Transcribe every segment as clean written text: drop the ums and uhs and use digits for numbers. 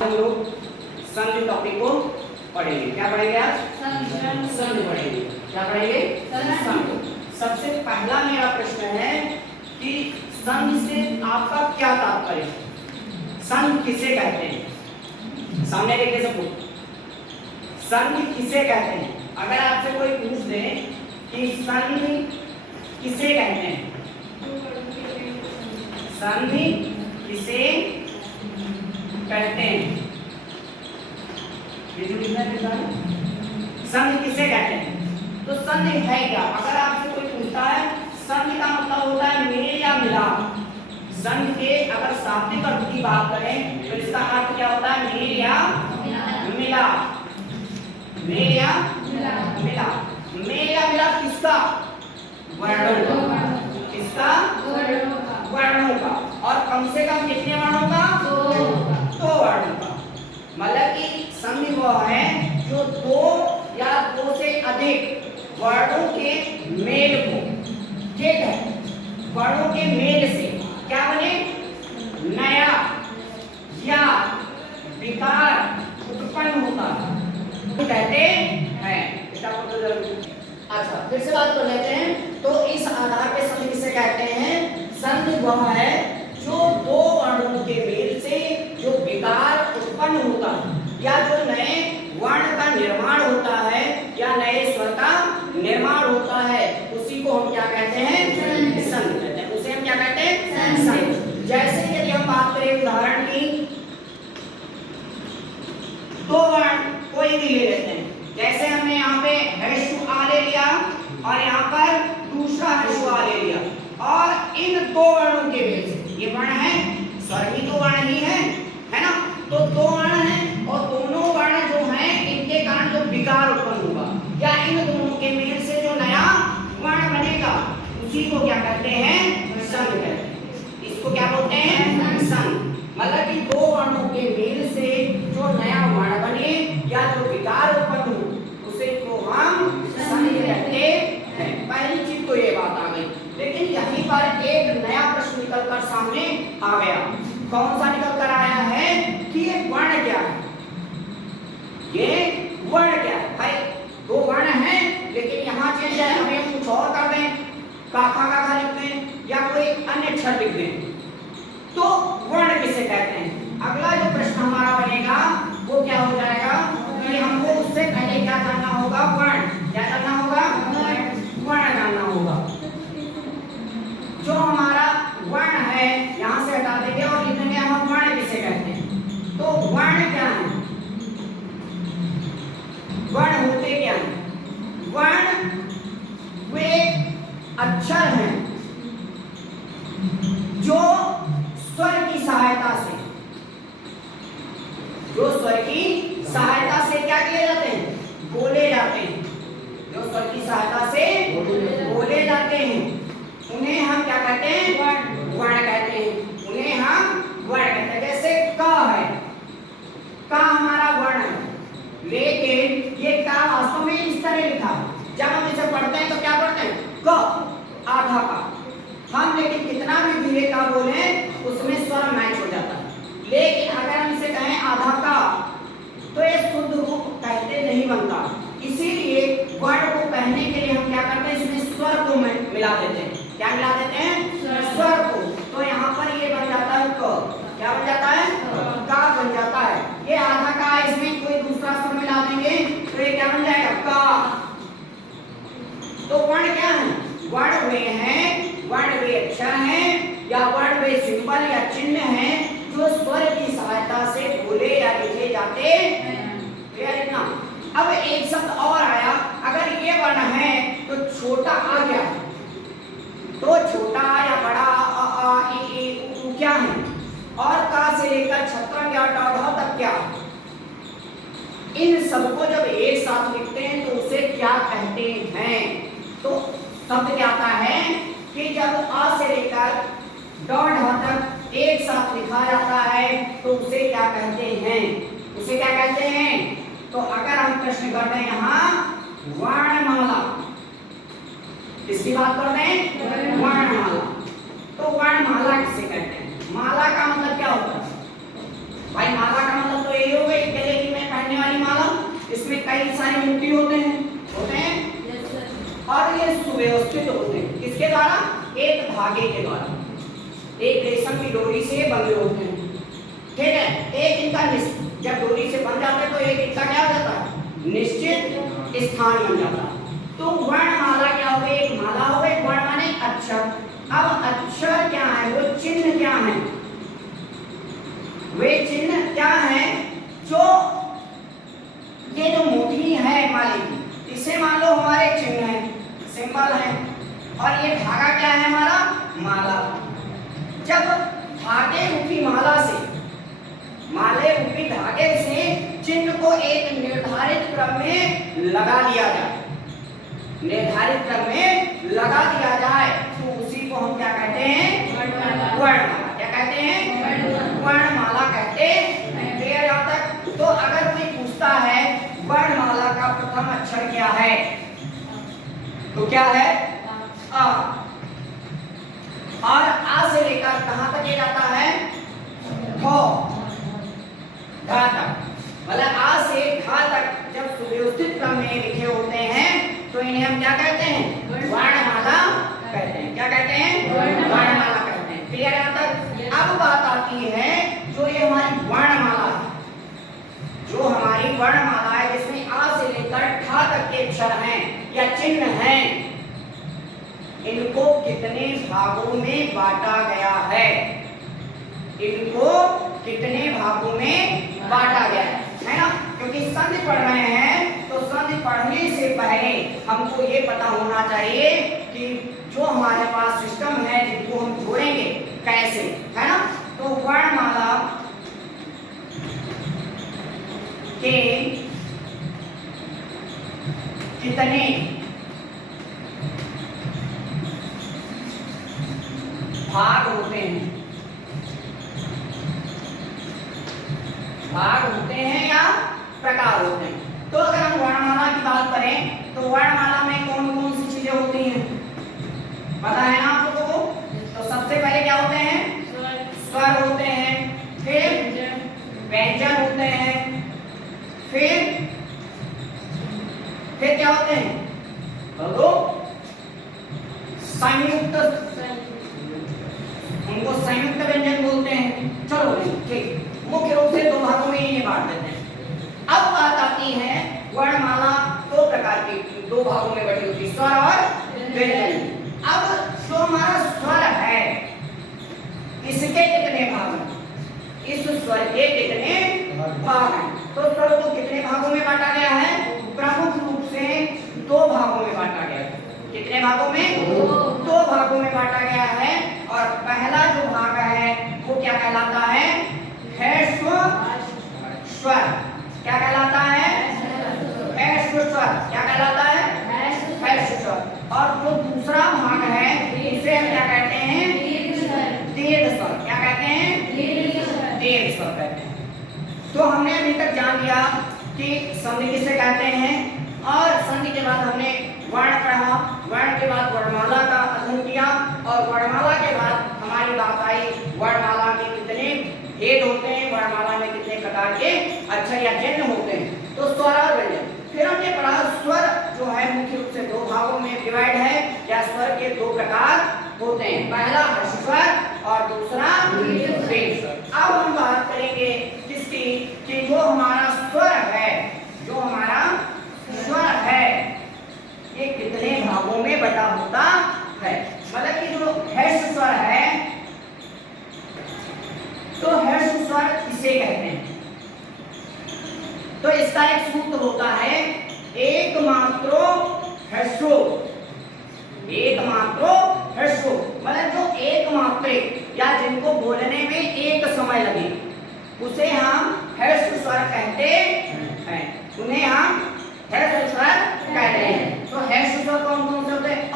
हम लोग संधि टॉपिक को पढ़ेंगे। क्या पढ़ेंगे आज? संधि पढ़ेंगे। क्या पढ़ेंगे? संधि। सबसे पहला मेरा प्रश्न है कि संधि से आपका क्या तात्पर्य है? संधि किसे कहते हैं? सामने देखिए सबको, संधि किसे कहते हैं? अगर आपसे कोई पूछ दे कि संधि किसे कहते हैं, संधि किसे कहते हैं, संधि किसे कहते हैं? तो संधि है क्या? अगर आपसे कोई पूछता है, संधि का मतलब होता है मेल या मिलाप। संधि के अगर शाब्दिक अर्थ की बात करें तो इसका अर्थ क्या होता है? मेल या मिलाप। मेल या मिलाप। मेल या मिलाप किसका? वर्णों का। किसका? वर्णों का। और कम से कम कितने वर्णों का? दो वर्णों का। मतलब कि संधि वह है जो दो या दो से अधिक वर्णों के मेल को, ठीक है, वर्णों के मेल से क्या बने? नया या विकार उत्पन्न होता है, कहते हैं। अच्छा, फिर से बात कर लेते हैं। तो इस आधार पे संधि किसे कहते हैं? संधि वह है जो दो वर्णों के मेल से जो विकार उत्पन्न होता है या जो नए वर्ण का निर्माण होता है या नए स्वर का निर्माण होता है, उसी को हम क्या कहते हैं? संधि कहते हैं। उसे हम क्या कहते हैं? संधि। जैसे यदि हम बात करें उदाहरण की, दो वर्ण कोई भी ले लेते हैं। जैसे हमने यहाँ पे हर्षु आ ले लिया और यहाँ पर दूसरा हर्षु आ ले लिया, और इन दो वर्णों के बीच ये वर्ण है, स्वर ही तो वर्ण ही है ना? तो दो वर्ण हैं और दोनों वर्ण जो हैं इनके कारण जो विकार उत्पन्न होगा या इन दोनों के मेल से जो नया वर्ण बनेगा, उसी को क्या कहते हैं? संधि कहते हैं। इसको क्या बोलते हैं? संधि। मतलब कि दो वर्णों के मेल से जो नया वर्ण बने या जो विकार उत्पन्न हो, उसे को हम संधि कहते हैं। पहली चीज तो ये बात आ गई। लेकिन यहीं पर एक नया प्रश्न निकल कर सामने आ गया। कौन सा निकल कर आया है कि ये वर्ण क्या है? ये वर्ण क्या है? भाई दो वर्ण हैं, लेकिन यहाँ चेंज है, हमें कुछ और कर दें, काखा काखा लिख दें या कोई अन्य अक्षर लिख दें, तो वर्ण किसे कहते हैं? अगला जो प्रश्न हमारा बनेगा वो क्या हो जाएगा कि हमको उससे पहले क्या जानना होगा? वर्ण। क्या जानना होगा? वर्ण जानना होगा। जो हमारा वर्ण है यहाँ से हटा देंगे और लिखेंगे हम वर्ण किसे कहते हैं। तो वर्ण क्या है? वर्ण होते क्या हैं? वर्ण वे अक्षर हैं जो स्वर की सहायता से, जो स्वर की सहायता से क्या किए जाते हैं? बोले जाते हैं। जो स्वर की सहायता से बोले जाते हैं, उन्हें हम क्या कहते हैं? वर्ण कहते हैं। उन्हें हम वर्ण कहते हैं। जैसे क है, क हमारा वर्ण है, लेकिन ये क वास्तव में इस तरह लिखा है। जब हम इसे पढ़ते हैं तो क्या पढ़ते हैं? क, आधा का। हम लेकिन कितना भी धीरे का बोले उसमें स्वर मैच हो जाता है। लेकिन अगर हम इसे कहें आधा का, तो ये शुद्ध रूप कहते नहीं बनता। इसीलिए वर्ण को कहने के लिए हम क्या करते हैं? इसमें स्वर को मिला देते हैं। क्या मिला देते हैं? स्वर को। तो यहाँ पर ये बन जाता है क। क्या बन जाता है? का बन जाता है। ये आधा का है, इसमें कोई दूसरा स्वर मिला देंगे तो ये क्या बन जाएगा? का। तो वर्ण क्या है? वर्ण वे हैं, वर्ण वे अक्षर हैं या वर्ण वे सिंबल या चिन्ह हैं जो स्वर की सहायता से बोले या लिखे जाते हैं ना। अब एक शब्द और आया, अगर ये वर्ण है तो छोटा आ गया, तो छोटा या बड़ा अ आ इ ई उ क्या है? और का से लेकर छत्रम या ट ढ तक क्या? इन सबको जब एक साथ लिखते हैं तो उसे क्या कहते हैं? तो शब्द क्या आता है कि जब आ से लेकर ड ढ तक एक साथ लिखा जाता है तो उसे क्या कहते हैं? उसे क्या कहते हैं? तो अगर हम प्रश्न करते हैं यहाँ वर्णमाला, किसकी बात करते हैं? वर्णमाला। तो वर्णमाला किसे कहते हैं? माला का मतलब क्या होता है? भाई माला का मतलब तो कई सारे मोती होते हैं और ये सुव्यवस्थित होते हैं। किसके द्वारा? एक धागे के द्वारा, एक रेशम की डोरी से बंधे होते हैं। ठीक है, एक इनका जब डोरी से बन जाते हैं तो एक इनका क्या हो जाता है? निश्चित स्थान बन जाता है। तो वर्णमाला क्या हो गई? एक माला हो गई, वर्ण माने अक्षर। अब अक्षर क्या है? वो चिन्ह क्या है? वे चिन्ह क्या है? जो ये जो मोती है माले की, इसे मान लो हमारे चिन्ह है, सिंबल है, और ये धागा क्या है हमारा? माला। जब धागे रूपी माला से, माले रूपी धागे से चिन्ह को एक निर्धारित क्रम में लगा दिया जाए, निर्धारित क्रम में लगा दिया जाए, तो उसी को हम क्या कहते हैं? वर्णमाला। क्या कहते हैं? वर्णमाला कहते हैं। क्लियर यहाँ तक? तो अगर कोई पूछता है वर्णमाला का प्रथम अक्षर क्या है, तो क्या है? आ। और आ से लेकर कहां तक ये जाता है? ध, घा तक। मतलब आ से घा तक जब सुव्यवस्थित क्रम में लिखे होते हैं तो इन्हें हम क्या कहते हैं? वर्णमाला कहते हैं। क्या कहते हैं? वर्णमाला कहते हैं। क्लियर है यहाँ तक? अब बात आती है जो ये हमारी वर्णमाला है, जो हमारी वर्णमाला है जिसमें आ से लेकर ठा तक के अक्षर हैं या चिन्ह हैं, इनको कितने भागों में बांटा गया है? इनको कितने भागों में बांटा गया है ना? क्योंकि संधि पढ़ रहे हैं तो संधि पढ़ने से पहले हमको ये पता होना चाहिए कि जो हमारे पास सिस्टम है जिनको हम जोड़ेंगे कैसे, है ना? तो वर्णमाला के कितने भाग होते हैं? भाग होते हैं या प्रकार होते हैं? तो अगर हम वर्णमाला की बात करें तो वर्णमाला में कौन कौन सी चीजें होती हैं पता है ना आप लोगों को? तो सबसे पहले क्या होते हैं? स्वर होते हैं, फिर व्यंजन होते हैं, फिर क्या होते हैं? बोलो। संयुक्त, उनको संयुक्त व्यंजन बोलते हैं। चलो ठीक, मुख्य रूप से दो भागों में इन्हें बांट देते हैं। अब बात आती है वर्णमाला दो प्रकार की, दो भागों में बटी होती है, स्वर और व्यंजन। अब जो हमारा स्वर है इसके कितने भाग हैं? इस स्वर के कितने भाग हैं? तो स्वर को कितने भागों में बांटा गया है? प्रमुख रूप से दो भागों में बांटा गया है। कितने भागों में? दो भागों में बांटा गया है। और पहला जो भाग है वो क्या कहलाता है? ह्रस्व स्वर। क्या कहलाता है? ह्रस्व स्वर। क्या कहलाता है? ह्रस्व स्वर। और जो दूसरा भाग है इसे हम क्या कहते हैं? दीर्घ स्वर। क्या कहते हैं? दीर्घ स्वर कहते हैं। तो हमने अभी तक जान लिया कि संधि किसे कहते हैं, और संधि के बाद हमने वर्ण पढ़ा, वर्ण के बाद वर्णमाला का अध्ययन किया, और वर्णमाला के बाद हमारी बात आई वर्णमाला के कितने भेद होते हैं, वर्णमाला में कितने प्रकार के अक्षर या चिन्ह होते हैं। तो स्वर और व्यंजन। फिर हमने पढ़ा स्वर जो है मुख्य रूप से दो भागों में डिवाइड है, या स्वर के दो प्रकार होते हैं, पहला ह्रस्व स्वर और दूसरा दीर्घ स्वर। अब हम बात करेंगे किसकी, कि जो हमारा स्वर है, जो हमारा स्वर है ये कितने भागों में बटा होता है। मतलब कि जो ह्रस्व स्वर है तो ह्रस्व स्वर किसे कहते हैं? तो इसका एक सूत्र होता है एकमात्रो ह्रस्व। एकमात्रो ह्रस्व मतलब जो एक मात्रे या जिनको बोलने में एक समय लगे उसे हम ह्रस्व स्वर कहते हैं। उन्हें हम ह्रस्व स्वर कहते हैं। तो ह्रस्व स्वर कौन कौन से होते हैं? अ,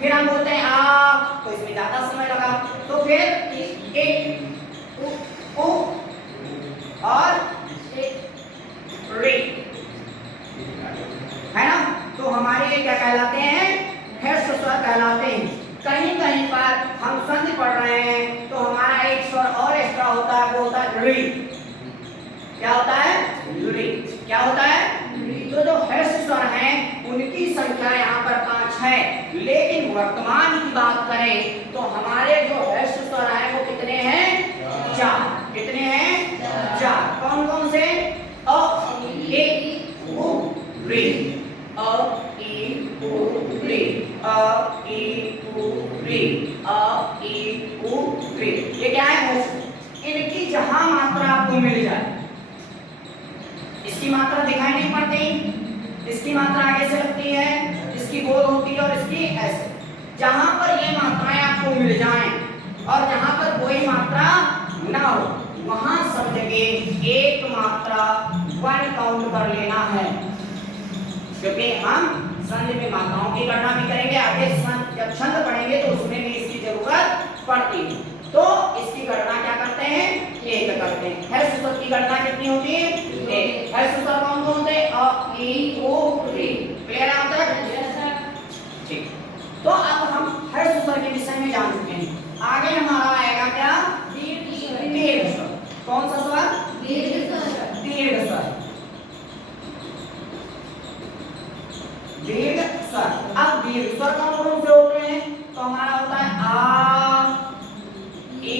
फिर हम बोलते हैं आ, तो इसमें ज्यादा समय लगा, तो फिर ए, उ और रे, है ना? तो हमारे ये क्या कहलाते हैं? ह्रस्व स्वर कहलाते हैं। कहीं कहीं पर हम संधि पढ़ रहे हैं तो हमारा एक स्वर और एक्स्ट्रा होता है, वो होता है री। क्या होता है? री। क्या होता है? संख्या यहाँ पर 5 है, लेकिन वर्तमान की बात करें तो हमारे जो ह्रस्व स्वर हैं वो कितने हैं? 4। कितने हैं? 4। कौन कौन से? अ, ए, उ, रे, अ, ई, उ, रे, अ, ई, उ, रे, अ, ई, उ, रे। ये क्या है? इनकी जहां मात्रा आपको मिल जाए, इसकी मात्रा दिखाई नहीं पड़ती, इसकी मात्रा आगे से लगती है, इसकी गोल होती है और इसकी ऐसे। जहां पर ये मात्राएं आपको मिल जाएं और जहां पर कोई मात्रा ना हो, वहां सब जगह एक मात्रा 1 काउंट कर लेना है, क्योंकि हम संधि में मात्राओं की गणना भी करेंगे। आगे जब छंद पढ़ेंगे तो उसमें भी इसकी जरूरत पड़ती है। तो इसकी गणना क्या करते हैं? एक करते हैं। ह्रस्व स्वर की गणना कितनी होती है? एक। ह्रस्व स्वर कौन कौन होते हैं? अ, ई, उ, रे। क्लियर है अब तक? ठीक। तो अब हम ह्रस्व स्वर के विषय में जान चुके हैं। आगे हमारा आएगा क्या? दीर्घ स्वर। कौन सा स्वर? दीर्घ स्वर। दीर्घ स्वर। दीर्घ स्वर। अब दीर्घ स्वर कौन कौन से होते हैं? तो हमारा होता है आ, ई,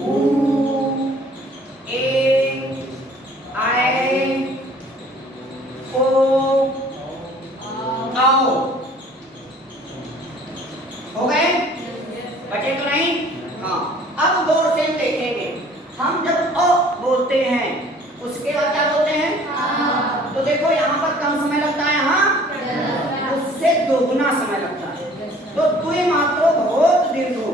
उ, ए, आई, ओ, औ। हो गए? बचे तो नहीं? हाँ। अब गौर से देखेंगे, हम जब अ बोलते हैं उसके बाद क्या बोलते हैं? आ। तो देखो यहाँ पर कम समय लगता है, यहाँ उससे दोगुना समय लगता है। तो द्वि मात्रो बहुत दीर्घो,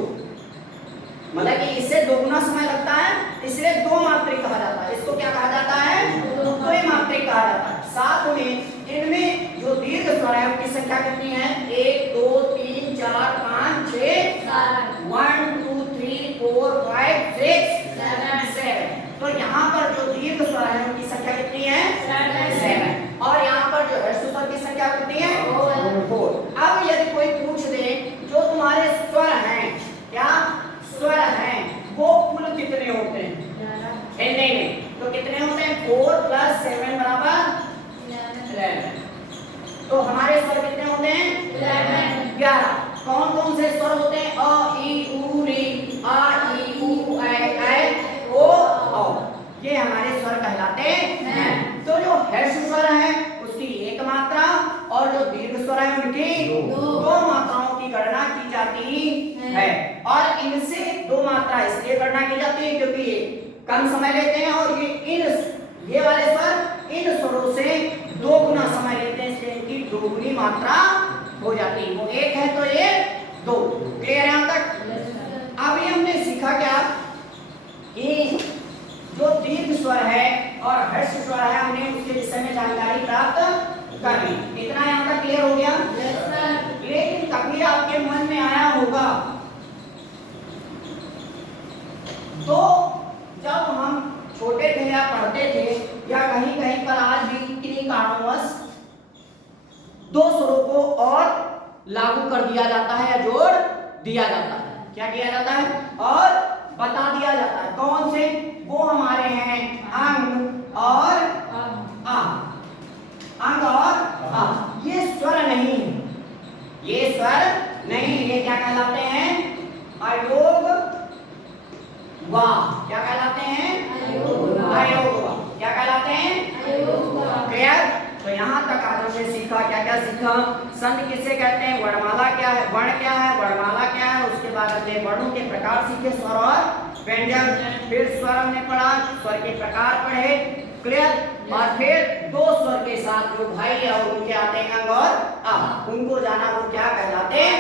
मतलब कि इससे दोगुना समय लगता है, इसलिए दो मात्रिक कहा जाता है। इसको क्या कहा जाता है? द्वि मात्रिक कहा जाता है। साथ में इनमें जो दीर्घ स्वर है उनकी संख्या कितनी है? 1 2 3 4 5 6 7 1 2 3 4 5 6 7। तो यहाँ पर जो दीर्घ स्वर है उनकी संख्या कितनी है? 7। और यहाँ पर जो ह्रस्व स्वर की संख्या कितनी है? 4। अब यदि कोई पूछ दे जो तुम्हारे स्वर हैं, क्या स्वर हैं, वो कुल कितने होते हैं हिंदी में? तो कितने होते हैं? 4 + 7 = 11। तो हमारे स्वर कितने होते हैं? 11। कौन कौन से स्वर होते हैं? अ, ई, उ, रे, आ, ई, उ, ऐ, ओ, औ। ये हमारे स्वर कहलाते हैं। तो जो ह्रस्व स्वर है उसकी एक मात्रा और जो दीर्घ स्वर है उनकी दो मात्राओं की गणना की जाती है। और इनसे दो मात्रा इसलिए गणना की जाती है क्योंकि ये कम समय लेते हैं और ये वाले स्वर इन स्वरों से 2 गुना समय लेते हैं, इसलिए इनकी 2 गुनी मात्रा हो जाती है। वो 1 है तो ये 2। क्लियर है यहाँ तक? अभी हमने सीखा क्या कि जो दीर्घ स्वर है और ह्रस्व स्वर है हमने उसके विषय में जानकारी प्राप्त कर ली। इतना यहाँ तक क्लियर हो गया? लेकिन कभी आपके मन में आया होगा, तो जब हम छोटे थे या पढ़ते थे या कहीं कहीं पर आज भी किन्हीं कारणवश 2 स्वरों को और लागू कर दिया जाता है या जोड़ दिया जाता है। क्या किया जाता है? और बता दिया जाता है। कौन से? वो हमारे हैं अंग और आ। अंग और आ। ये स्वर नहीं है, ये स्वर नहीं, ये क्या कहलाते हैं? अयोग वा। क्या कहलाते हैं? अयोग वा। क्या कहलाते हैं? क्लियर? तो यहाँ तक आज हमने सीखा, क्या क्या सीखा? संधि किसे कहते हैं, वर्णमाला क्या है, वर्ण क्या है, वर्णमाला क्या है। उसके बाद हमने वर्णों के प्रकार सीखे, स्वर और व्यंजन। फिर स्वर हमने पढ़ा, स्वर के प्रकार पढ़े। क्लियर? और फिर 2 स्वर के साथ जो भाई और उनके आते हैं अंग और आ, उनको जाना वो क्या कहलाते हैं।